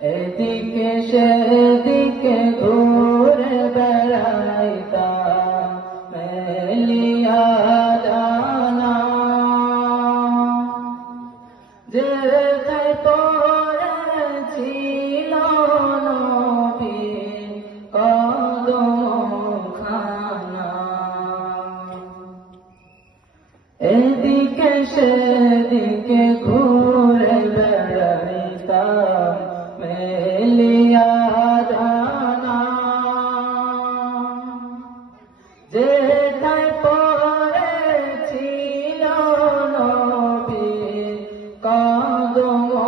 এদিকে সেদিকে ঘুরে বেড়াইতাম মেলিয়া জানা, যেথায় পড়েছিল নবীর কদমখানা। এদিকে সেদিকে ঘুরে বেড়াইতাম মেলিয়া জানা, যেথায় পড়েছিল নবীর কদমখানা।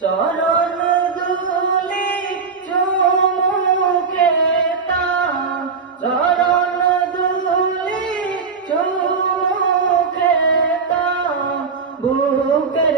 চরণ দুলি চুমু খেতাম, চরণ দুলি চুমু খেতাম, বুকের